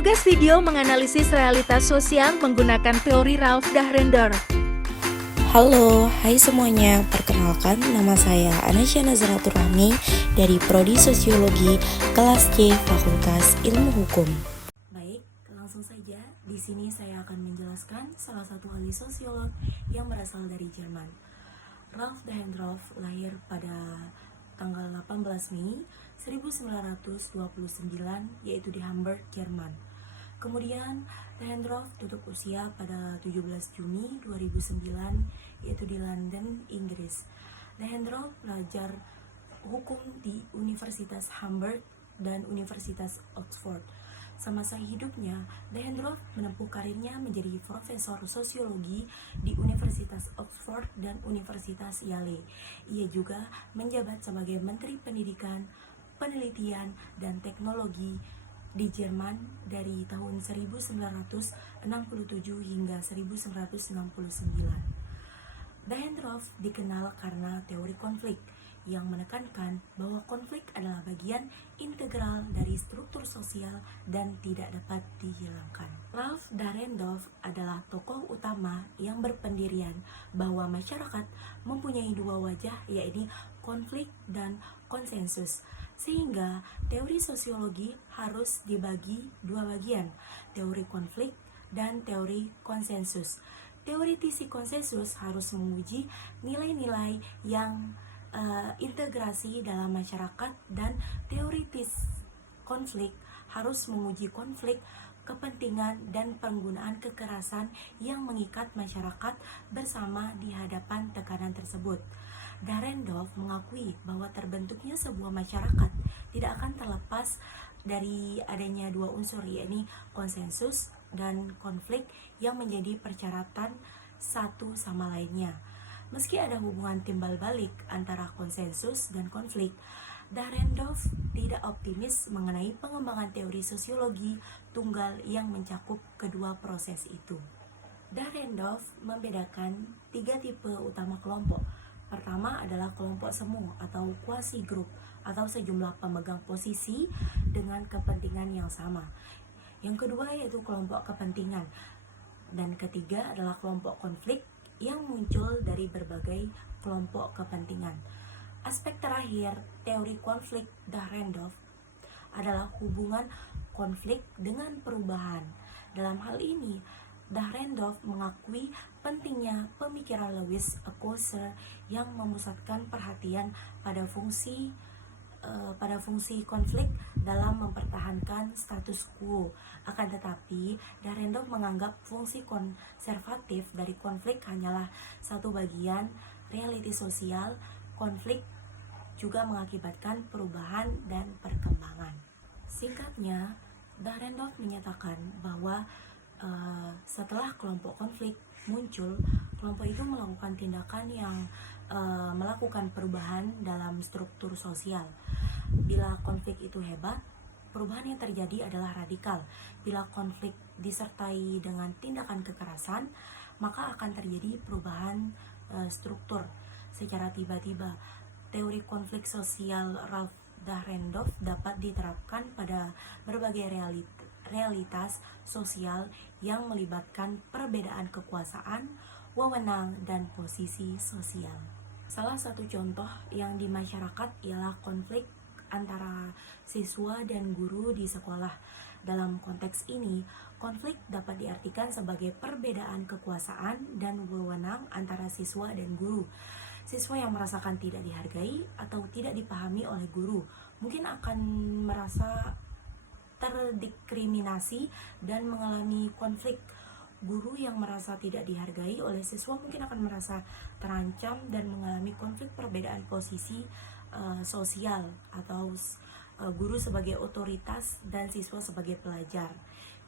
Tugas video menganalisis realitas sosial menggunakan teori Ralph Dahrendorf. Halo, hai semuanya. Perkenalkan, nama saya Anasya Nazaratur Rahmi dari Prodi Sosiologi kelas C Fakultas Ilmu Hukum. Baik, langsung saja. Di sini saya akan menjelaskan salah satu ahli sosiolog yang berasal dari Jerman. Ralph Dahrendorf lahir pada tanggal 18 Mei 1929 yaitu di Hamburg, Jerman. Kemudian Dahrendorf tutup usia pada 17 Juni 2009 yaitu di London, Inggris. Dahrendorf belajar hukum di Universitas Hamburg dan Universitas Oxford. Semasa hidupnya, Dahrendorf menempuh karirnya menjadi profesor sosiologi di Universitas Oxford dan Universitas Yale. Ia juga menjabat sebagai Menteri Pendidikan, Penelitian, dan Teknologi di Jerman dari tahun 1967 hingga 1969. Dahrendorf dikenal karena teori konflik yang menekankan bahwa konflik adalah bagian integral dari struktur sosial dan tidak dapat dihilangkan. Ralph Dahrendorf adalah tokoh utama yang berpendirian bahwa masyarakat mempunyai dua wajah, yaitu konflik dan konsensus. Sehingga teori sosiologi harus dibagi dua bagian, teori konflik dan teori konsensus. Teoritisi konsensus harus menguji nilai-nilai yang integrasi dalam masyarakat, dan teoritis konflik harus menguji konflik kepentingan dan penggunaan kekerasan yang mengikat masyarakat bersama di hadapan tekanan tersebut. Dahrendorf mengakui bahwa terbentuknya sebuah masyarakat tidak akan terlepas dari adanya dua unsur, yaitu konsensus dan konflik yang menjadi persyaratan satu sama lainnya. Meski ada hubungan timbal balik antara konsensus dan konflik, Dahrendorf tidak optimis mengenai pengembangan teori sosiologi tunggal yang mencakup kedua proses itu. Dahrendorf membedakan tiga tipe utama kelompok. Pertama adalah kelompok semu atau quasi group atau sejumlah pemegang posisi dengan kepentingan yang sama. Yang kedua yaitu kelompok kepentingan. Dan ketiga adalah kelompok konflik yang muncul dari berbagai kelompok kepentingan. Aspek terakhir teori konflik Dahrendorf adalah hubungan konflik dengan perubahan. Dalam hal ini, Dahrendorf mengakui pentingnya pemikiran Lewis Althusser yang memusatkan perhatian pada fungsi konflik dalam mempertahankan status quo. Akan tetapi, Dahrendorf menganggap fungsi konservatif dari konflik hanyalah satu bagian realiti sosial. Konflik juga mengakibatkan perubahan dan perkembangan. Singkatnya, Dahrendorf menyatakan bahwa setelah kelompok konflik muncul, kelompok itu melakukan tindakan yang melakukan perubahan dalam struktur sosial. Bila konflik itu hebat, perubahan yang terjadi adalah radikal. Bila konflik disertai dengan tindakan kekerasan, maka akan terjadi perubahan struktur secara tiba-tiba. Teori konflik sosial Ralph Dahrendorf dapat diterapkan pada berbagai realitas sosial yang melibatkan perbedaan kekuasaan, wewenang, dan posisi sosial. Salah satu contoh yang di masyarakat ialah konflik antara siswa dan guru di sekolah. Dalam konteks ini, konflik dapat diartikan sebagai perbedaan kekuasaan dan wewenang antara siswa dan guru. Siswa yang merasakan tidak dihargai atau tidak dipahami oleh guru mungkin akan merasa terdiskriminasi dan mengalami konflik. Guru yang merasa tidak dihargai oleh siswa mungkin akan merasa terancam dan mengalami konflik perbedaan posisi sosial, atau guru sebagai otoritas dan siswa sebagai pelajar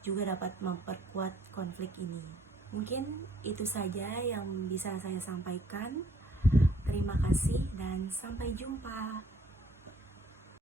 juga dapat memperkuat konflik ini. Mungkin itu saja yang bisa saya sampaikan. Terima kasih dan sampai jumpa.